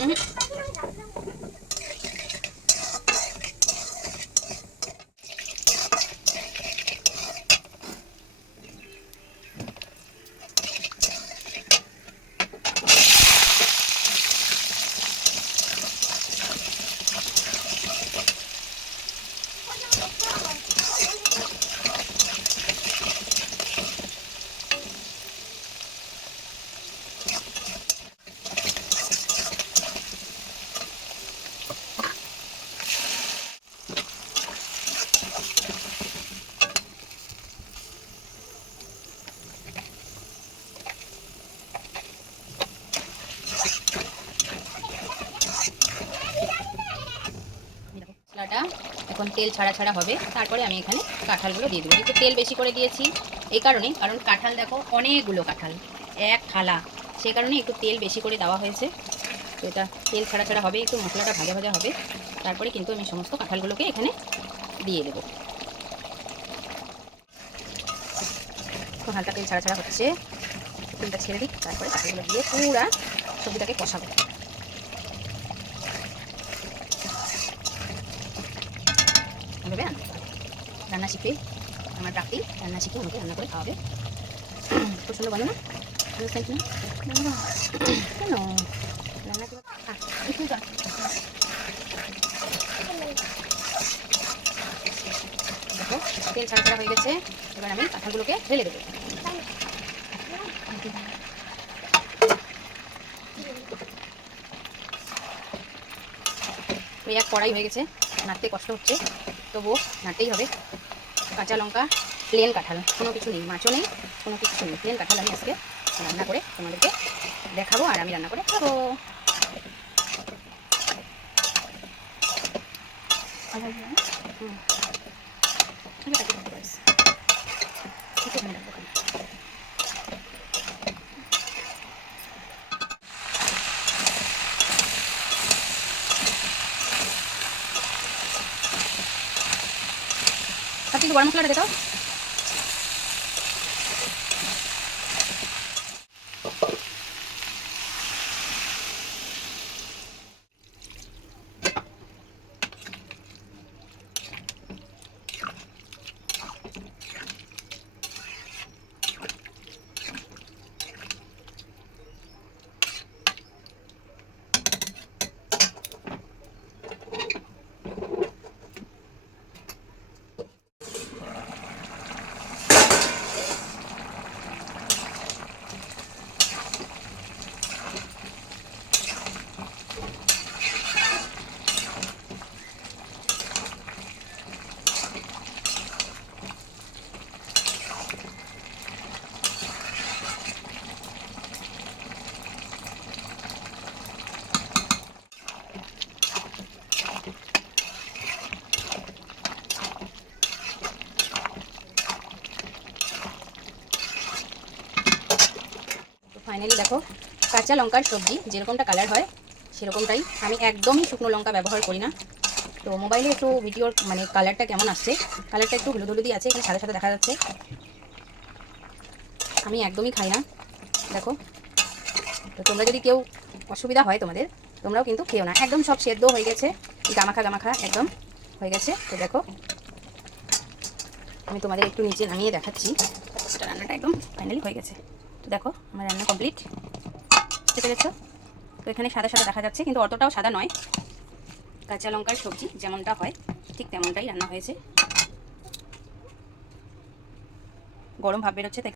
嗯。এখন তেল ছাড়া ছাড়া হবে। তারপরে আমি এখানে কাঁঠালগুলো দিয়ে দেবো। একটু তেল বেশি করে দিয়েছি এই কারণে কারণ কাঁঠাল দেখো, অনেকগুলো কাঁঠাল। এক থালা। সে কারণে একটু তেল বেশি করে দেওয়া হয়েছে। তো এটা তেল ছাড়া ছাড়া হবে, একটু মশলাটা ভাজা ভাজা হবে। তারপরে কিন্তু আমি সমস্ত কাঁঠালগুলোকে এখানে দিয়ে দেবো। তো হালকা তেল ছাড়া ছাড়া হচ্ছে। তেলটা ছেড়ে দিই। তারপরে কাঁঠালগুলো দিয়ে পুরা সবজিটাকে কষাবো। এভাবে রান্না করতে শিখে আমার প্রাপ্তি রান্না শিখে আমাকে রান্না করে খাওয়াবে। খুব সুন্দর বলো না? কেন? রান্না কি? আহ, একটু তেল ছাড়া ছাড়া হয়ে গেছে। এবার আমি কাঁঠালগুলোকে ঢেলে দেবো। ওই এক কড়াই হয়ে গেছে। নাড়তে কষ্ট হচ্ছে, তবুও নাড়তেই হবে। কাঁচা লঙ্কা প্লেন কাঁঠাল, কোনো কিছু নেই, মাছও নেই, কোনো কিছু নেই। প্লেন কাঁঠাল আমি আজকে রান্না করে তোমাদেরকে দেখাবো আর আমি রান্না করে খাব। হুম। কিন্তু গরম মশলাটা তো ফাইনালি দেখো, কাঁচা লঙ্কার সবজি, যেরকমটা কালার হয়, সেরকমটাই। আমি একদমই শুকনো লঙ্কা ব্যবহার করি না। তো মোবাইলে একটু ভিডিওর মানে কালারটা কেমন আসছে কালারটা একটু হলুদ হলুদই আছে, এখানে সাদা সাদা দেখা যাচ্ছে। আমি একদমই খাই না, দেখো। তো তোমরা যদি কেউ অসুবিধা হয় তোমাদের, তোমরাও কিন্তু খেও না। একদম সব সেদ্ধ হয়ে গেছে, গামাখা গামাখা, একদম হয়ে গেছে। তো দেখো, আমি তোমাদের একটু নিচে নামিয়ে দেখাচ্ছি। রান্নাটা একদম ফাইনালি হয়ে গেছে। তো দেখো, আমার রান্না কমপ্লিট বুঝতে পেরেছ? তো এখানে সাদা সাদা দেখা যাচ্ছে, কিন্তু অতটাও সাদা নয়। কাঁচা লঙ্কার সবজি যেমনটা হয়, ঠিক তেমনটাই রান্না হয়েছে। গরম ভাব বেরোচ্ছে, তাই